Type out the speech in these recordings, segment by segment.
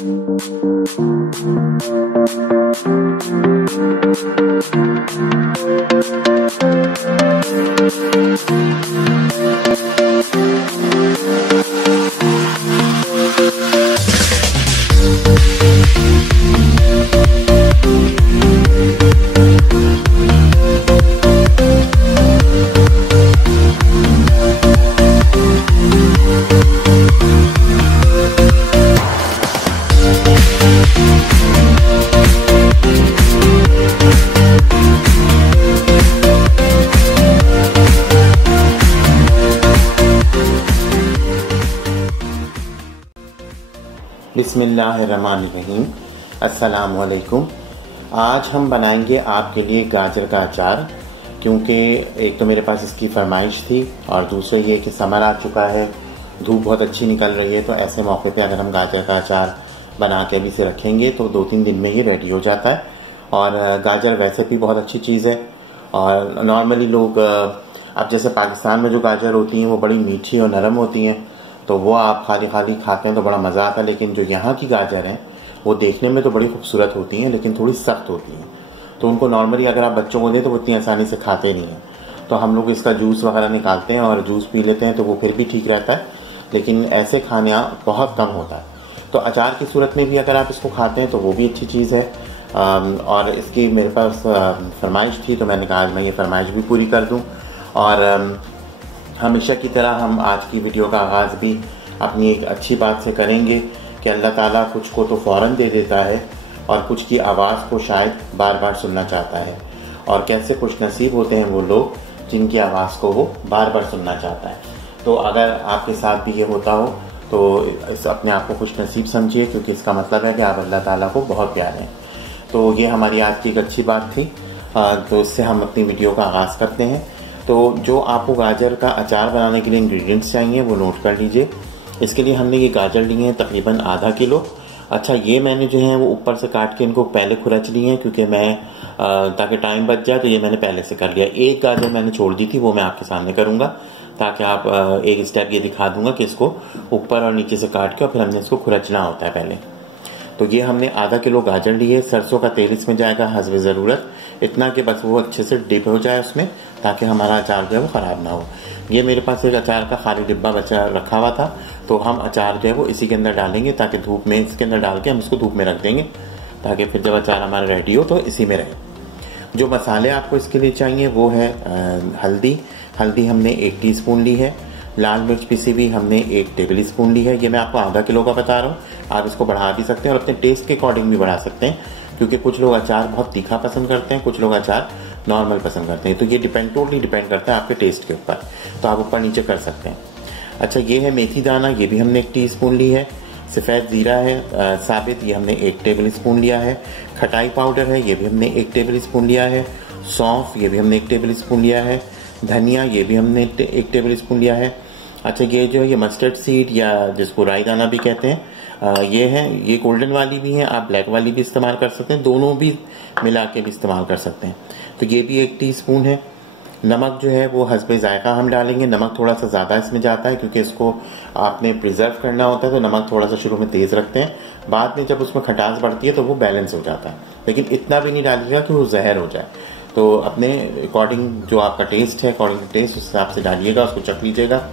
बिस्मिल्लाहिर्रहमानिर्रहीम। अस्सलाम वालेकुम। आज हम बनाएंगे आपके लिए गाजर का अचार, क्योंकि एक तो मेरे पास इसकी फरमाइश थी और दूसरा ये कि समर आ चुका है, धूप बहुत अच्छी निकल रही है। तो ऐसे मौके पे अगर हम गाजर का अचार बना के अभी से रखेंगे तो 2-3 दिन में ये रेडी हो जाता है। और गाजर वैसे भी बहुत अच्छी चीज़ है। और नॉर्मली लोग अब जैसे पाकिस्तान में जो गाजर होती हैं वो बड़ी मीठी और नरम होती हैं, तो वो आप खाली खाली खाते हैं तो बड़ा मज़ा आता है। लेकिन जो यहाँ की गाजर हैं वो देखने में तो बड़ी खूबसूरत होती हैं, लेकिन थोड़ी सख्त होती हैं। तो उनको नॉर्मली अगर आप बच्चों को दें तो वो इतनी आसानी से खाते नहीं हैं। तो हम लोग इसका जूस वगैरह निकालते हैं और जूस पी लेते हैं, तो वो फिर भी ठीक रहता है, लेकिन ऐसे खाने बहुत कम होता है। तो अचार की सूरत में भी अगर आप इसको खाते हैं तो वो भी अच्छी चीज़ है। और इसकी मेरे पास फरमाइश थी, तो मैंने कहा मैं ये फरमाइश भी पूरी कर दूँ। और हमेशा की तरह हम आज की वीडियो का आगाज़ भी अपनी एक अच्छी बात से करेंगे कि अल्लाह ताला कुछ को तो फ़ौरन दे देता है और कुछ की आवाज़ को शायद बार बार सुनना चाहता है। और कैसे खुश नसीब होते हैं वो लोग जिनकी आवाज़ को वो बार बार सुनना चाहता है। तो अगर आपके साथ भी ये होता हो तो इस अपने आप को खुश नसीब समझिए, क्योंकि इसका मतलब है कि आप अल्लाह ताला को बहुत प्यारे हैं। तो ये हमारी आज की एक अच्छी बात थी। तो इससे हम अपनी वीडियो का आगाज़ करते हैं। तो जो आपको गाजर का अचार बनाने के लिए इंग्रेडिएंट्स चाहिए वो नोट कर लीजिए। इसके लिए हमने ये गाजर लिए हैं तकरीबन आधा किलो। अच्छा, ये मैंने जो है वो ऊपर से काट के इनको पहले खुरच लिए हैं, क्योंकि मैं ताकि टाइम बच जाए, तो ये मैंने पहले से कर लिया। एक गाजर मैंने छोड़ दी थी, वो मैं आपके सामने करूँगा, ताकि आप एक स्टेप ये दिखा दूंगा कि इसको ऊपर और नीचे से काट के और फिर हमने इसको खुरचना होता है पहले। तो ये हमने आधा किलो गाजर लिए। सरसों का तेल इसमें जाएगा हस्ब ज़रूरत, इतना कि बस वो अच्छे से डिप हो जाए उसमें, ताकि हमारा अचार जो है वो ख़राब ना हो। ये मेरे पास एक अचार का खाली डिब्बा बचा रखा हुआ था, तो हम अचार जो है वो इसी के अंदर डालेंगे, ताकि धूप में इसके अंदर डाल के हम इसको धूप में रख देंगे, ताकि फिर जब अचार हमारा रेडी हो तो इसी में रहे। जो मसाले आपको इसके लिए चाहिए वो है हल्दी हमने 1 टीस्पून ली है। लाल मिर्च पिसी हुई हमने 1 टेबल स्पून ली है। ये मैं आपको आधा किलो का बता रहा हूँ, आप इसको बढ़ा भी सकते हैं और अपने टेस्ट के अकॉर्डिंग भी बढ़ा सकते हैं, क्योंकि कुछ लोग अचार बहुत तीखा पसंद करते हैं, कुछ लोग अचार नॉर्मल पसंद करते हैं। तो ये टोटली डिपेंड करता है आपके टेस्ट के ऊपर, तो आप ऊपर नीचे कर सकते हैं। अच्छा, ये है मेथी दाना, ये भी हमने 1 टीस्पून ली है। सफ़ेद ज़ीरा है साबित, ये हमने 1 टेबल स्पून लिया है। खटाई पाउडर है, ये भी हमने 1 टेबल स्पून लिया है। सौंफ, ये भी हमने 1 टेबल स्पून लिया है। धनिया, ये भी हमने 1 टेबल स्पून लिया है। अच्छा, ये जो है ये मस्टर्ड सीड या जिसको राई दाना भी कहते हैं, ये है, ये गोल्डन वाली भी है, आप ब्लैक वाली भी इस्तेमाल कर सकते हैं, दोनों भी मिला के भी इस्तेमाल कर सकते हैं। तो ये भी 1 टीस्पून है। नमक जो है वो हस्बे जायका हम डालेंगे। नमक थोड़ा सा ज़्यादा इसमें जाता है, क्योंकि इसको आपने प्रिजर्व करना होता है, तो नमक थोड़ा सा शुरू में तेज़ रखते हैं, बाद में जब उसमें खटास बढ़ती है तो वो बैलेंस हो जाता है। लेकिन इतना भी नहीं डालिएगा कि वो जहर हो जाए। तो अपने अकॉर्डिंग जो आपका टेस्ट है, अकॉर्डिंग टू टेस्ट, उस हिसाब से डालिएगा, उसको चख लीजिएगा।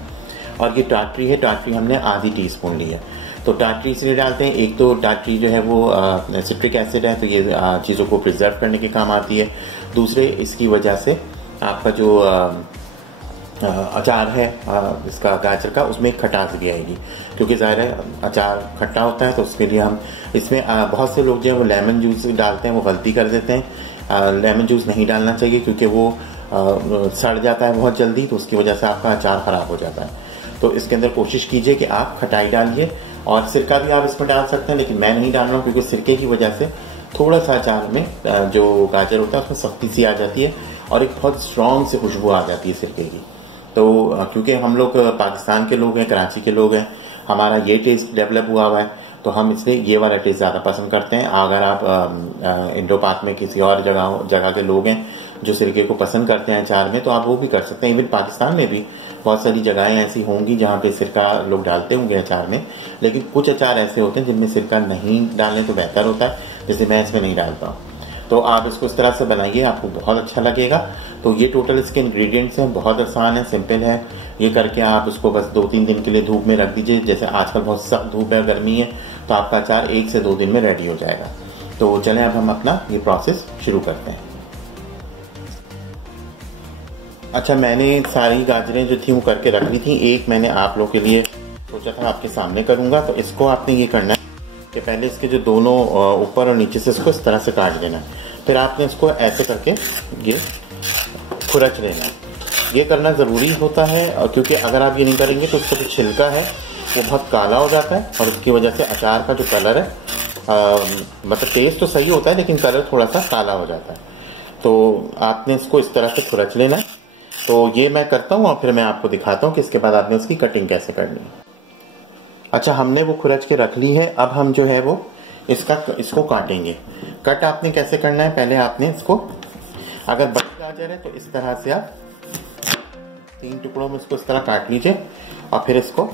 और ये टाटरी है, टाटरी हमने आधी टीस्पून ली है। तो टाटरी इसलिए डालते हैं, एक तो टाटरी जो है वो सिट्रिक एसिड है, तो ये चीज़ों को प्रिजर्व करने के काम आती है। दूसरे इसकी वजह से आपका जो अचार है इसका गाजर का, उसमें एक खटास भी आएगी, क्योंकि ज़ाहिर है अचार खट्टा होता है। तो उसके लिए हम इसमें बहुत से लोग जो है वो लेमन जूस डालते हैं, वो गलती कर देते हैं। लेमन जूस नहीं डालना चाहिए, क्योंकि वो सड़ जाता है बहुत जल्दी, तो उसकी वजह से आपका अचार ख़राब हो जाता है। तो इसके अंदर कोशिश कीजिए कि आप खटाई डालिए, और सिरका भी आप इसमें डाल सकते हैं, लेकिन मैं नहीं डाल रहा हूँ, क्योंकि सिरके की वजह से थोड़ा सा अचार में जो गाजर होता है उसमें सख्ती सी आ जाती है और एक बहुत स्ट्रॉन्ग से खुशबू आ जाती है सिरके की। तो क्योंकि हम लोग पाकिस्तान के लोग हैं, कराची के लोग हैं, हमारा ये टेस्ट डेवलप हुआ हुआ है, तो हम इसलिए ये वाला टेस्ट ज़्यादा पसंद करते हैं। अगर आप इंडो पाक में किसी और जगह के लोग हैं जो सिरके को पसंद करते हैं अचार में, तो आप वो भी कर सकते हैं। इवन पाकिस्तान में भी बहुत सारी जगहें ऐसी होंगी जहाँ पे सिरका लोग डालते होंगे अचार में, लेकिन कुछ अचार ऐसे होते हैं जिनमें सिरका नहीं डालने तो बेहतर होता है, जैसे मैं इसमें नहीं डालता हूँ। तो आप इसको इस तरह से बनाइए, आपको बहुत अच्छा लगेगा। तो ये टोटल इसके इंग्रेडिएंट्स हैं, बहुत आसान है, सिंपल है। ये करके आप इसको बस 2-3 दिन के लिए धूप में रख दीजिए। जैसे आजकल बहुत सख्त धूप है, गर्मी है, तो आपका अचार 1 से 2 दिन में रेडी हो जाएगा। तो चलें अब हम अपना ये प्रोसेस शुरू करते हैं। अच्छा, मैंने सारी गाजरें जो थी वो करके रख ली थी। एक मैंने आप लोग के लिए सोचा था आपके सामने करूँगा। तो इसको आपने ये करना है कि पहले इसके जो दोनों ऊपर और नीचे से इसको इस तरह से काट देना है। फिर आपने इसको ऐसे करके ये खुरच लेना है। ये करना ज़रूरी होता है क्योंकि अगर आप ये नहीं करेंगे तो इसका जो छिलका है वो बहुत काला हो जाता है और इसकी वजह से अचार का जो कलर है मतलब टेस्ट तो सही होता है लेकिन कलर थोड़ा सा काला हो जाता है। तो आपने इसको इस तरह से खुरच लेना है। तो ये मैं करता हूँ और फिर मैं आपको दिखाता हूँ कि इसके बाद आपने उसकी कटिंग कैसे करनी है। अच्छा, हमने वो खुरच के रख ली है। अब हम जो है वो इसको काटेंगे। कट आपने कैसे करना है, पहले आपने इसको, अगर बड़ी गाजर है तो इस तरह से आप 3 टुकड़ों में इसको इस तरह काट लीजिए और फिर इसको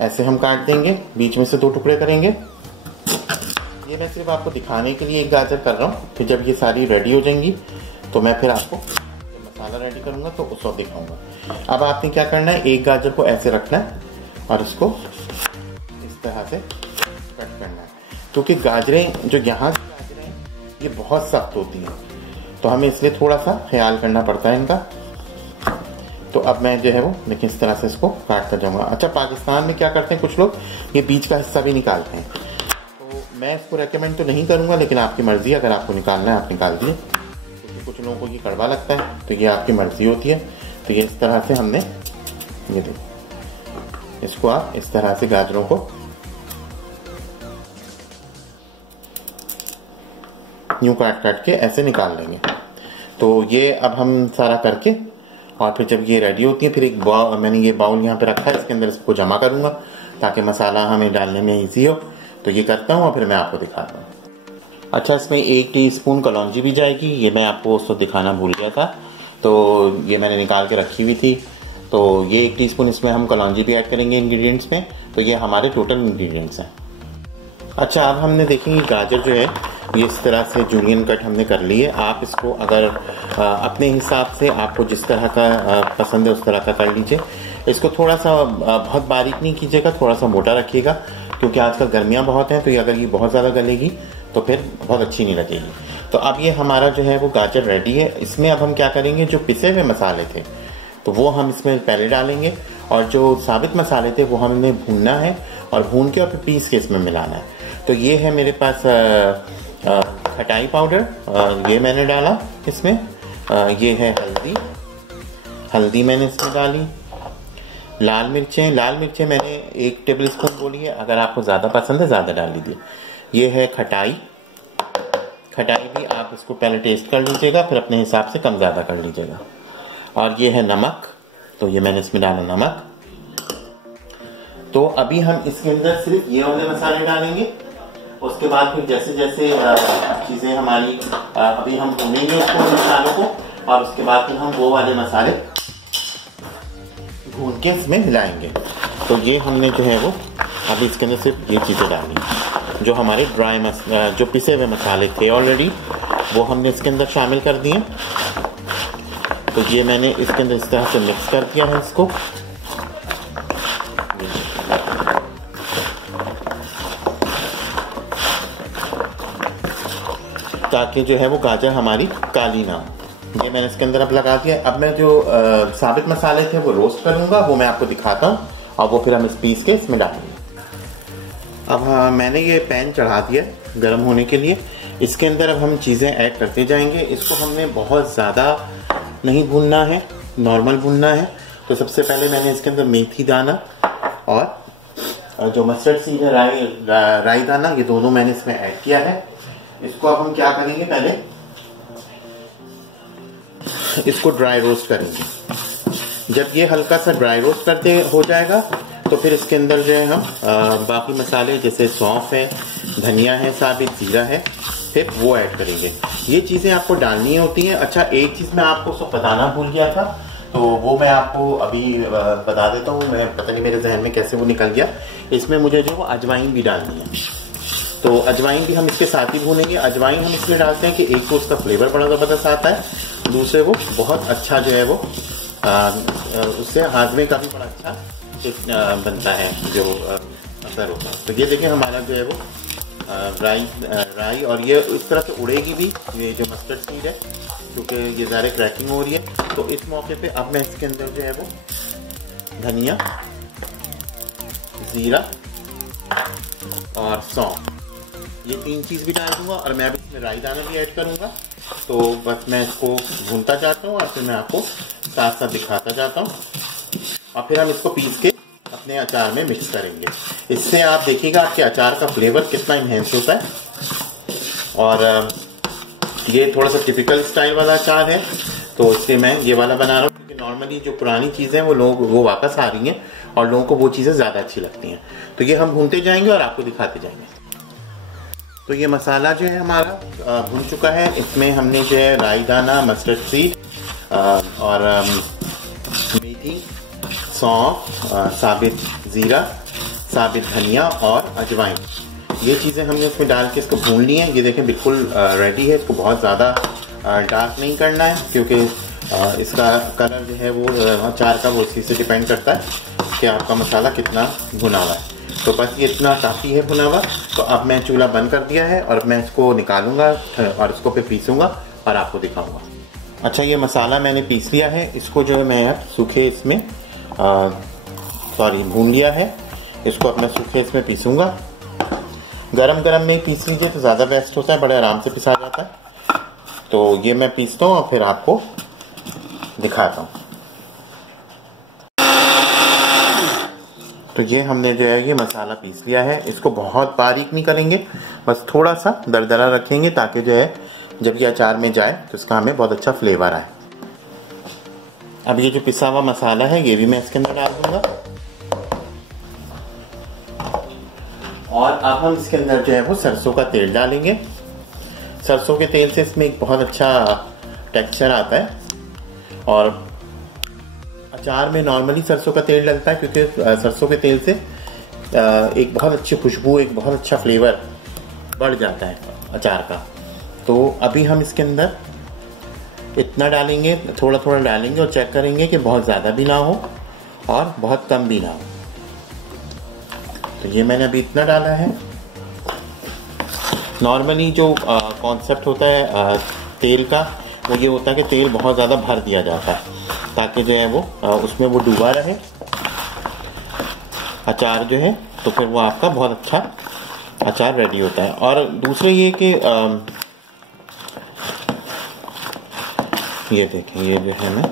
ऐसे हम काट देंगे, बीच में से 2 टुकड़े करेंगे। ये मैं सिर्फ आपको दिखाने के लिए एक गाजर कर रहा हूँ, फिर जब ये सारी रेडी हो जाएंगी तो मैं फिर आपको मसाला रेडी करूँगा तो उस वक्त दिखाऊंगा। अब आपने क्या करना है, एक गाजर को ऐसे रखना है और इसको इस तरह से कट करना है, क्योंकि गाजरें जो यहाँ की गाजरें हैं ये बहुत सख्त होती हैं, तो हमें इसलिए थोड़ा सा ख्याल करना पड़ता है इनका। तो अब मैं जो है वो देखिए इस तरह से इसको काटता जाऊँगा। अच्छा, पाकिस्तान में क्या करते हैं कुछ लोग, ये बीच का हिस्सा भी निकालते हैं। तो मैं इसको रेकमेंड तो नहीं करूँगा, लेकिन आपकी मर्ज़ी, अगर आपको निकालना है आप निकाल दिए, क्योंकि कुछ लोगों को ये कड़वा लगता है, तो ये आपकी मर्ज़ी होती है। तो ये इस तरह से हमने, ये देखिए, इसको आप इस तरह से गाजरों को यूं काट काट के ऐसे निकाल लेंगे। तो ये अब हम सारा करके और फिर जब ये रेडी होती है, फिर एक मैंने ये बाउल यहाँ पे रखा है, इसके अंदर इसको जमा करूँगा ताकि मसाला हमें डालने में ईजी हो। तो ये करता हूँ और फिर मैं आपको दिखाता हूँ। अच्छा, इसमें 1 टीस्पून कलौंजी भी जाएगी, ये मैं आपको उसको दिखाना भूल गया था, तो ये मैंने निकाल के रखी हुई थी। तो ये 1 टीस्पून इसमें हम कलौंजी भी ऐड करेंगे इंग्रेडिएंट्स में। तो ये हमारे टोटल इंग्रेडिएंट्स हैं। अच्छा, अब हमने देखेंगे गाजर जो है ये इस तरह से जूलियन कट हमने कर ली है। आप इसको अगर अपने हिसाब से आपको जिस तरह का पसंद है उस तरह का कर लीजिए। इसको थोड़ा सा बहुत बारीक नहीं कीजिएगा, थोड़ा सा मोटा रखिएगा, क्योंकि आजकल गर्मियाँ बहुत हैं, तो ये अगर ये बहुत ज़्यादा गलेगी तो फिर बहुत अच्छी नहीं लगेगी। तो अब ये हमारा जो है वो गाजर रेडी है। इसमें अब हम क्या करेंगे, जो पिसे हुए मसाले थे तो वो हम इसमें पहले डालेंगे, और जो साबित मसाले थे वो हमने भूनना है और भून के और फिर पीस के इसमें मिलाना है। तो ये है मेरे पास खटाई पाउडर, ये मैंने डाला इसमें। ये है हल्दी मैंने इसमें डाली। लाल मिर्चें मैंने 1 टेबल स्पून बोली है, अगर आपको ज़्यादा पसंद है ज़्यादा डाल दीजिए। ये है खटाई भी आप इसको पहले टेस्ट कर लीजिएगा, फिर अपने हिसाब से कम ज़्यादा कर लीजिएगा। और ये है नमक, तो ये मैंने इसमें डाला नमक। तो अभी हम इसके अंदर सिर्फ ये वाले मसाले डालेंगे, उसके बाद फिर जैसे जैसे चीज़ें हमारी अभी हम भूनेंगे उसको मसालों को, और उसके बाद फिर हम वो वाले मसाले भून के इसमें मिलाएंगे। तो ये हमने जो है वो अभी इसके अंदर सिर्फ ये चीज़ें डाली, जो हमारे जो पिसे हुए मसाले थे ऑलरेडी वो हमने इसके अंदर शामिल कर दिए। तो ये मैंने इसके अंदर इस तरह से मिक्स कर दिया है इसको। ताकि जो है वो गाजर हमारी काली ना हो। ये मैंने इसके अंदर अब लगा दिया। अब मैं जो साबित मसाले थे वो रोस्ट करूंगा, वो मैं आपको दिखाता हूँ, और वो फिर हम इस पीस के इसमें डालेंगे। अब मैंने ये पैन चढ़ा दिया गर्म होने के लिए। इसके अंदर अब हम चीज़ें ऐड करते जाएंगे। इसको हमने बहुत ज़्यादा नहीं भूनना है, नॉर्मल भूनना है। तो सबसे पहले मैंने इसके अंदर मेथी दाना और जो मस्टर्ड सीड है राई दाना, ये दोनों मैंने इसमें ऐड किया है। इसको अब हम क्या करेंगे, पहले इसको ड्राई रोस्ट करेंगे। जब ये हल्का सा ड्राई रोस्ट करते हो जाएगा तो फिर इसके अंदर जो है हम बाकी मसाले जैसे सौंफ है, धनिया है, साबित जीरा है, फिर वो ऐड करेंगे। ये चीज़ें आपको डालनी होती हैं। अच्छा, एक चीज़ मैं आपको बताना भूल गया था तो वो मैं आपको अभी बता देता हूँ। मैं पता नहीं मेरे जहन में कैसे वो निकल गया। इसमें मुझे जो अजवाइन भी डालनी है, तो अजवाइन भी हम इसके साथ ही भूनेंगे। अजवाइन हम इसलिए डालते हैं कि एक तो उसका फ्लेवर बड़ा ज़बरदस्त आता है, दूसरे वो बहुत अच्छा जो है वो उससे हाजमे का भी बड़ा अच्छा एक बनता है जो असर होता है। तो ये देखें हमारा जो है वो राई और ये इस तरह से उड़ेगी भी, ये जो मस्टर्ड सीड है, क्योंकि ये ज़्यादा क्रैकिंग हो रही है। तो इस मौके पे अब मैं इसके अंदर जो है वो धनिया, ज़ीरा और सौंफ, ये 3 चीज़ भी डाल दूंगा और मैं अब इसमें राई दाना भी ऐड करूंगा। तो बस मैं इसको भूनता जाता हूँ और फिर मैं आपको साथ साथ दिखाता जाता हूँ और फिर हम इसको पीस के अपने अचार में मिक्स करेंगे। इससे आप देखिएगा आपके अचार का फ्लेवर कितना इन्हेंस होता है। और ये थोड़ा सा टिपिकल स्टाइल वाला अचार है, तो इसलिए मैं ये वाला बना रहा हूँ, क्योंकि नॉर्मली जो पुरानी चीज़ें वो वापस आ रही हैं और लोगों को वो चीज़ें ज़्यादा अच्छी लगती हैं। तो ये हम भूनते जाएंगे और आपको दिखाते जाएंगे। तो ये मसाला जो है हमारा भुन चुका है। इसमें हमने जो है राई दाना, मस्टर्ड सीड और मेथी, सौंफ, साबित ज़ीरा, साबित धनिया और अजवाइन, ये चीज़ें हमने उसमें डाल के इसको भून ली हैं। ये देखें बिल्कुल रेडी है। इसको बहुत ज़्यादा डार्क नहीं करना है, क्योंकि इसका कलर जो है वो अचार का वो इसी से डिपेंड करता है कि आपका मसाला कितना भुना हुआ है। तो बस ये इतना काफ़ी है भुना हुआ। तो अब मैं चूल्हा बंद कर दिया है और मैं इसको निकालूंगा और इसको फिर पीसूंगा और आपको दिखाऊंगा। अच्छा, ये मसाला मैंने पीस लिया है। इसको जो है मैं अब सूखे इसमें भून लिया है। इसको अपने सूखे इसमें पीसूंगा। गरम गरम में ही पीस लीजिए तो ज़्यादा बेस्ट होता है, बड़े आराम से पिसा जाता है। तो ये मैं पीसता हूँ और फिर आपको दिखाता हूँ। तो ये हमने जो है ये मसाला पीस लिया है। इसको बहुत बारीक नहीं करेंगे, बस थोड़ा सा दरदरा रखेंगे, ताकि जो है जब ये अचार में जाए तो इसका हमें बहुत अच्छा फ्लेवर आए। अब ये जो पिसा हुआ मसाला है ये भी मैं इसके अंदर डाल दूंगा। और अब हम इसके अंदर जो है वो सरसों का तेल डालेंगे। सरसों के तेल से इसमें एक बहुत अच्छा टेक्सचर आता है। और अचार में नॉर्मली सरसों का तेल डलता है, क्योंकि सरसों के तेल से एक बहुत अच्छी खुशबू, एक बहुत अच्छा फ्लेवर बढ़ जाता है अचार का। तो अभी हम इसके अंदर इतना डालेंगे, थोड़ा थोड़ा डालेंगे और चेक करेंगे कि बहुत ज़्यादा भी ना हो और बहुत कम भी ना हो। तो ये मैंने अभी इतना डाला है। नॉर्मली जो कॉन्सेप्ट होता है तेल का, वो ये होता है कि तेल बहुत ज़्यादा भर दिया जाता है, ताकि जो है वो उसमें वो डूबा रहे अचार जो है, तो फिर वो आपका बहुत अच्छा अचार रेडी होता है। और दूसरे ये कि ये देखें, ये जो है ना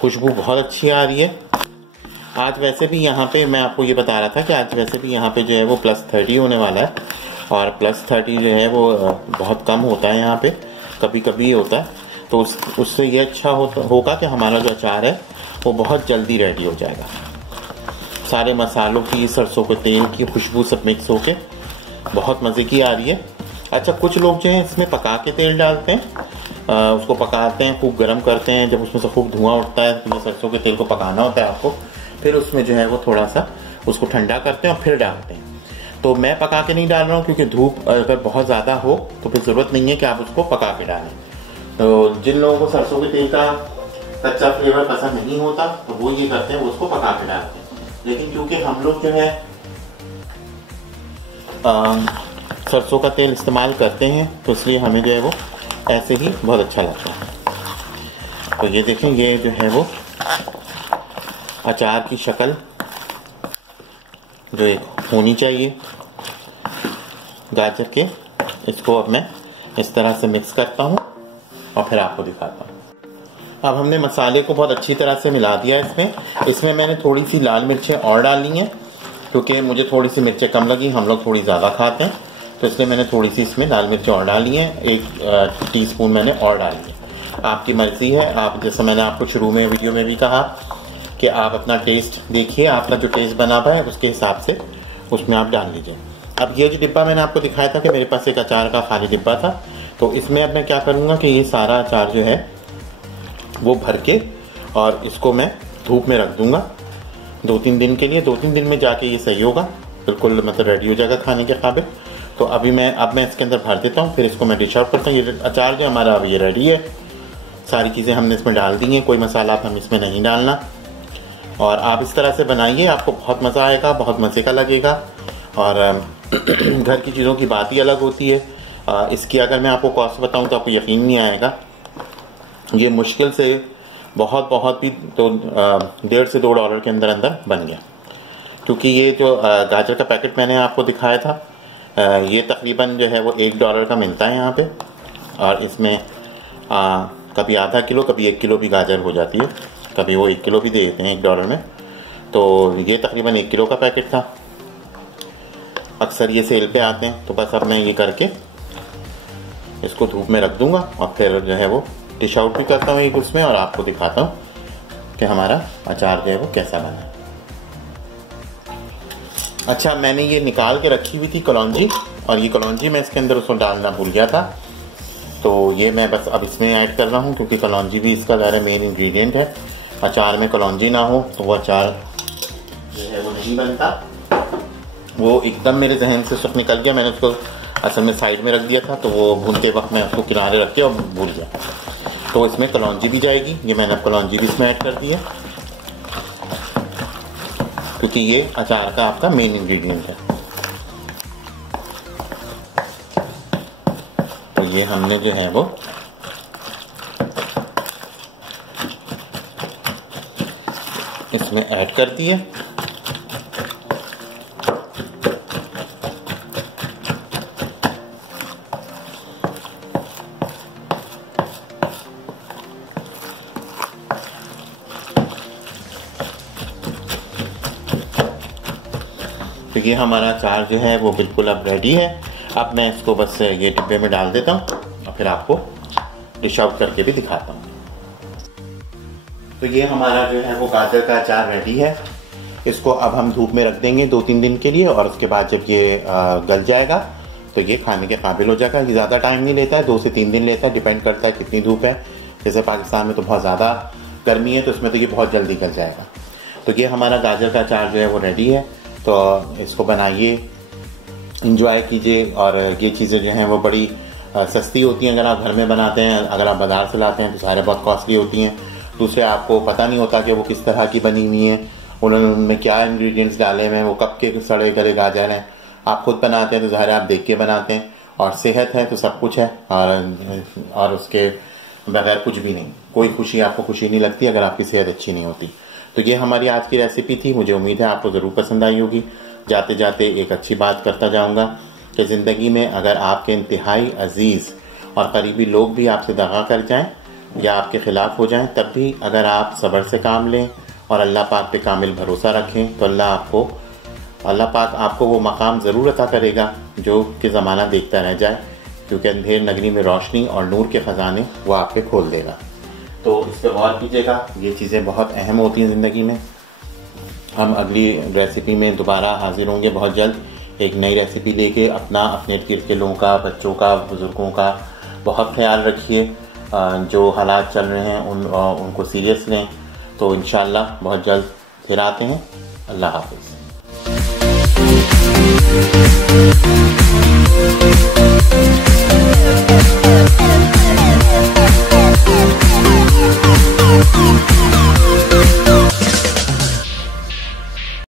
खुशबू बहुत अच्छी आ रही है। आज वैसे भी यहाँ पे मैं आपको ये बता रहा था कि आज वैसे भी यहाँ पे जो है वो +30 होने वाला है, और +30 जो है वो बहुत कम होता है यहाँ पे, कभी कभी होता है। तो उससे ये अच्छा होगा कि हमारा जो अचार है वो बहुत जल्दी रेडी हो जाएगा। सारे मसालों की, सरसों के तेल की खुशबू सब मिक्स होके बहुत मज़े की आ रही है। अच्छा, कुछ लोग जो है इसमें पका के तेल डालते हैं, उसको पकाते हैं, खूब गर्म करते हैं। जब उसमें से खूब धुआं उठता है तो ये सरसों के तेल को पकाना होता है आपको, फिर उसमें जो है वो थोड़ा सा उसको ठंडा करते हैं और फिर डालते हैं। तो मैं पका के नहीं डाल रहा हूँ, क्योंकि धूप अगर बहुत ज़्यादा हो तो फिर ज़रूरत नहीं है कि आप उसको पका के डालें। तो जिन लोगों को सरसों के तेल का कच्चा फ्लेवर पसंद नहीं होता तो वो ये करते हैं, वो उसको पका के डालते हैं। लेकिन क्योंकि हम लोग जो है सरसों का तेल इस्तेमाल करते हैं, तो इसलिए हमें जो है वो ऐसे ही बहुत अच्छा लगता है। तो ये देखें, ये जो है वो अचार की शक्ल जो एक होनी चाहिए गाजर के, इसको अब मैं इस तरह से मिक्स करता हूँ और फिर आपको दिखाता हूँ। अब हमने मसाले को बहुत अच्छी तरह से मिला दिया इसमें मैंने थोड़ी सी लाल मिर्चें और डाली हैं, क्योंकि मुझे थोड़ी सी मिर्चें कम लगी, हम लोग थोड़ी ज़्यादा खाते हैं, तो इसलिए मैंने थोड़ी सी इसमें लाल मिर्चें और डाली हैं। 1 टीस्पून मैंने और डाली है। आपकी मर्ज़ी है, आप जैसे मैंने आपको शुरू में वीडियो में भी कहा कि आप अपना टेस्ट देखिए, आपका जो टेस्ट बना हुआ है उसके हिसाब से उसमें आप डाल लीजिए। अब ये जो डिब्बा मैंने आपको दिखाया था कि मेरे पास एक अचार का खाली डिब्बा था, तो इसमें अब मैं क्या करूँगा कि ये सारा अचार जो है वो भर के और इसको मैं धूप में रख दूंगा 2-3 दिन के लिए। 2-3 दिन में जाके ये सही होगा, बिल्कुल मतलब रेडी हो जाएगा खाने के काबिल। तो अब मैं इसके अंदर भर देता हूँ, फिर इसको मैं डिश आउट करता हूँ। ये अचार जो हमारा अब ये रेडी है, सारी चीज़ें हमने इसमें डाल दी हैं, कोई मसाला हम इसमें नहीं डालना। और आप इस तरह से बनाइए, आपको बहुत मज़ा आएगा, बहुत मज़े का लगेगा। और घर की चीज़ों की बात ही अलग होती है। इसकी अगर मैं आपको कॉस्ट बताऊँ तो आपको यकीन नहीं आएगा। ये मुश्किल से बहुत भी तो $1.5 से $2 के अंदर बन गया। क्योंकि ये जो गाजर का पैकेट मैंने आपको दिखाया था, ये तकरीबन जो है वो $1 का मिलता है यहाँ पे। और इसमें कभी आधा किलो कभी 1 किलो भी गाजर हो जाती है, कभी वो 1 किलो भी दे देते हैं $1 में। तो ये तकरीबन 1 किलो का पैकेट था। अक्सर ये सेल पे आते हैं। तो बस अब मैं ये करके इसको धूप में रख दूंगा और फिर जो है वो डिश आउट भी करता हूँ एक उसमें, और आपको दिखाता हूँ कि हमारा अचार जो है वो कैसा बना है। अच्छा, मैंने ये निकाल के रखी हुई थी कलौंजी, और ये कलौंजी मैं इसके अंदर उसको डालना भूल गया था। तो ये मैं बस अब इसमें ऐड कर रहा हूँ, क्योंकि कलौंजी भी इसका ज़्यादा मेन इंग्रेडिएंट है। अचार में कलौंजी ना हो तो वो अचार जो है वो नहीं बनता। वो एकदम मेरे जहन से सुख निकल गया, मैंने उसको असल में साइड में रख दिया था, तो वो भूनते वक्त मैं उसको किनारे रख के और भूल गया। तो इसमें कलौंजी भी जाएगी, ये मैंने अब कलौंजी भी इसमें ऐड कर दी है, क्योंकि ये अचार का आपका मेन इंग्रेडिएंट है। तो ये हमने जो है वो इसमें ऐड कर दी है। तो ये हमारा अचार जो है वो बिल्कुल अब रेडी है। अब मैं इसको बस ये डिब्बे में डाल देता हूँ और फिर आपको डिश आउट करके भी दिखाता हूँ। तो ये हमारा जो है वो गाजर का अचार रेडी है। इसको अब हम धूप में रख देंगे 2-3 दिन के लिए, और उसके बाद जब ये गल जाएगा तो ये खाने के काबिल हो जाएगा। ये ज़्यादा टाइम नहीं लेता है, 2 से 3 दिन लेता है, डिपेंड करता है कितनी धूप है। जैसे पाकिस्तान में तो बहुत ज़्यादा गर्मी है, तो इसमें तो ये बहुत जल्दी गल जाएगा। तो ये हमारा गाजर का अचार जो है वो रेडी है। तो इसको बनाइए, इंजॉय कीजिए। और ये चीज़ें जो हैं वो बड़ी सस्ती होती हैं अगर आप घर में बनाते हैं। अगर आप बाज़ार से लाते हैं तो सारे बहुत कॉस्टली होती हैं। दूसरे आपको पता नहीं होता कि वो किस तरह की बनी हुई हैं, उन्होंने उनमें क्या इंग्रेडिएंट्स डाले हुए हैं, वो कब के सड़े गले गाजर हैं। आप खुद बनाते हैं तो ज़ाहिर आप देख के बनाते हैं, और सेहत है तो सब कुछ है, और उसके बगैर कुछ भी नहीं। कोई खुशी आपको खुशी नहीं लगती अगर आपकी सेहत अच्छी नहीं होती। तो ये हमारी आज की रेसिपी थी। मुझे उम्मीद है आपको ज़रूर पसंद आई होगी। जाते जाते एक अच्छी बात करता जाऊंगा कि ज़िंदगी में अगर आपके इंतहाई अजीज़ और करीबी लोग भी आपसे दगा कर जाएं या आपके ख़िलाफ़ हो जाएं, तब भी अगर आप सब्र से काम लें और अल्लाह पाक पे कामिल भरोसा रखें, तो अल्लाह पाक आपको वो मकाम ज़रूर अता करेगा जो कि ज़माना देखता रह जाए, क्योंकि अंधेर नगरी में रोशनी और नूर के ख़जाने वो आपके खोल देगा। तो इस पर गौर कीजिएगा, ये चीज़ें बहुत अहम होती हैं ज़िंदगी में। हम अगली रेसिपी में दोबारा हाजिर होंगे बहुत जल्द एक नई रेसिपी लेके। अपने इर्द गिर्द के लोगों का, बच्चों का, बुज़ुर्गों का बहुत ख्याल रखिए। जो हालात चल रहे हैं उनको सीरियस लें। तो इंशाअल्लाह बहुत जल्द फिर आते हैं। अल्लाह हाफ़िज़।